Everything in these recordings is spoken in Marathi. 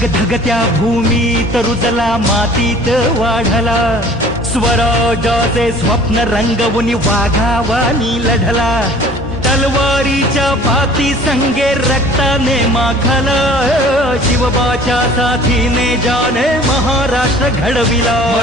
धगधगत्या भूमीत रुजला मातीत वाढला. स्वराजाचे स्वप्न रंगवून वाघावानी लढला. तलवारीच्या पाती संगे रक्ताने माखला. शिवबाच्या साथीने जाने महाराष्ट्र घडविला.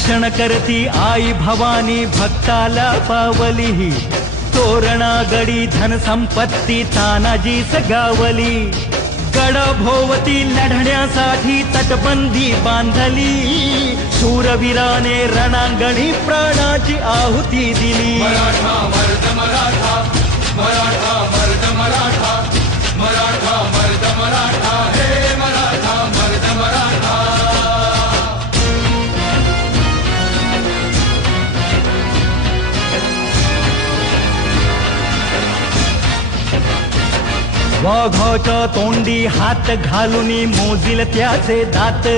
रक्षण करती आई भवानी भक्ताला पावली तोरणागडी धन संपत्ती तानाजीच भोवती लढण्यासाठी तटबंदी बांधली. शूरवीराने रणांगणी प्राणाची आहुती दिली. वाघाच्या तोंडी हात घालून मोजिल त्याचे दात.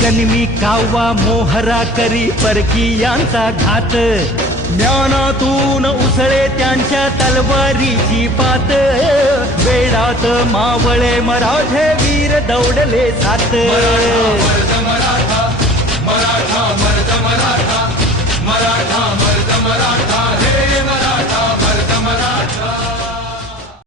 जन्मी कावा मोहरा करी परकी यांचा घात. ज्ञानातून उसळे त्यांच्या तलवारीची पात. वेडात मावळे मराठे वीर दौडले सात